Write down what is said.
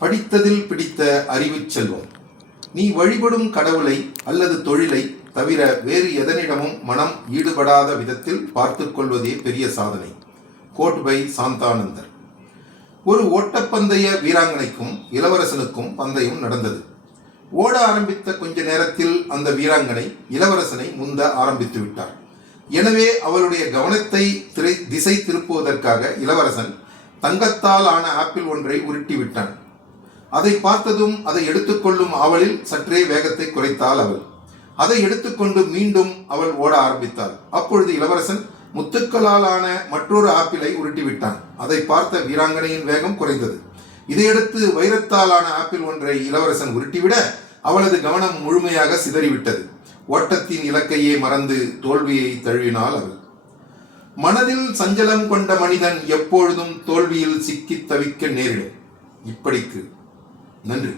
படித்ததில் பிடித்த அறிவுச் செல்வம். நீ வழிபடும் கடவுளை அல்லது தொழிலை தவிர வேறு எதனிடமும் மனம் ஈடுபடாத விதத்தில் பார்த்து கொள்வதே பெரிய சாதனை. Quote by Santhanandar. ஒரு ஓட்டப்பந்தய வீராங்கனைக்கும் இளவரசனுக்கும் பந்தயம் நடந்தது. ஓட ஆரம்பித்த கொஞ்ச நேரத்தில் அந்த வீராங்கனை இளவரசனை முந்த ஆரம்பித்து விட்டார். எனவே அவருடைய கவனத்தை திசை திருப்புவதற்காக இளவரசன் தங்கத்தால் ஆன ஆப்பிள் ஒன்றை உருட்டி விட்டான். அதை பார்த்ததும் அதை எடுத்துக்கொள்ளும் ஆவலில் சற்றே வேகத்தை குறைத்தாள் அவள். அதை எடுத்துக்கொண்டு மீண்டும் அவள் ஓட ஆரம்பித்தாள். அப்பொழுது இளவரசன் முத்துக்களால் ஆன மற்றொரு ஆப்பிளை உருட்டிவிட்டான். அதை பார்த்த வீராங்கனையின் வேகம் குறைந்தது. இதையடுத்து வைரத்தாலான ஆப்பிள் ஒன்றை இளவரசன் உருட்டிவிட அவளது கவனம் முழுமையாக சிதறிவிட்டது. ஓட்டத்தின் இலக்கையே மறந்து தோல்வியை தழுவினாள் அவள். மனதில் சஞ்சலம் கொண்ட மனிதன் எப்பொழுதும் தோல்வியில் சிக்கி தவிக்க நேரிடும். இப்படிக்கு நன்றி.